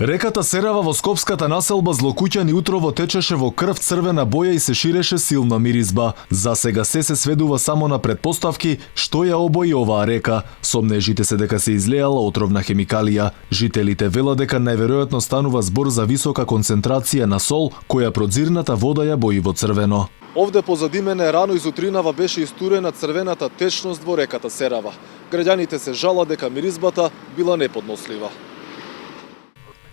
Реката Серава во скопската населба Злокуќани утрово течеше во крв црвена боја и се ширеше силна миризба. За сега се сведува само на предпоставки што ја обои оваа река. Сомнежите се дека се излеала отровна хемикалија. Жителите велат дека најверојатно станува збор за висока концентрација на сол, која продзирната вода ја бои во црвено. Овде позади мене рано изутринава беше истурена црвената течност во реката Серава. Граѓаните се жала дека миризбата била неподнослива.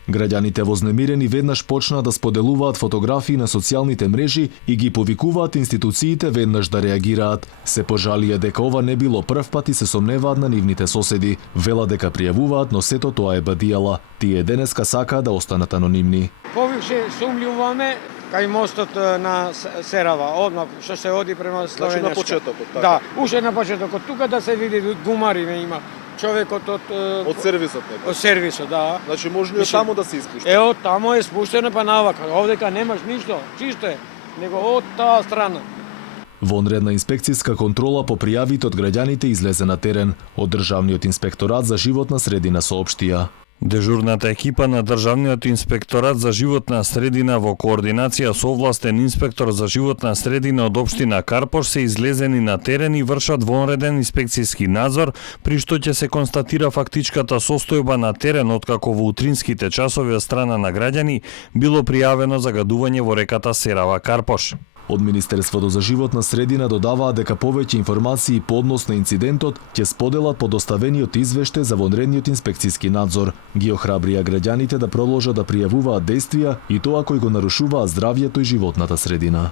Граѓаните вознемирени веднаш почнаа да споделуваат фотографии на социјалните мрежи и ги повикуваат институциите веднаш да реагираат. Се пожалија дека ова не било прв пат и се сомневаат на нивните соседи. Велат дека пријавуваат, но сето тоа е бадијала. Тие денеска сакаат да останат анонимни. Повише сумљуваме кај мостот на Серава, одма што се оди према Словенија. Значи на почетокот, така? Да, уште на почетокот. Тука да се види гумари ме има. Човекот од сервисот нека. Од сервисот, да. Значи може и од таму да се испушти. Од таму е спуштено па навака. Овдека немаш ништо, чисто е. Него од таа страна. Вонредна инспекцијска контрола по пријавите од граѓаните излезе на терен. Од Државниот инспекторат за животна средина соопштија. Дежурната екипа на Државниот инспекторат за животна средина во координација со овластен инспектор за животна средина од општина Карпош се излезени на терен и вршат вонреден инспекцијски надзор, при што ќе се констатира фактичката состојба на терен откако во утринските часови од страна на граѓани било пријавено загадување во реката Серава Карпош. Од Министерството за животна средина додаваат дека повеќе информации по однос на инцидентот ќе споделат по доставениот извештај за вонредниот инспекцијски надзор. Ги охрабрија граѓаните да продолжат да пријавуваат дејствија и тоа кои го нарушуваат здравјето и животната средина.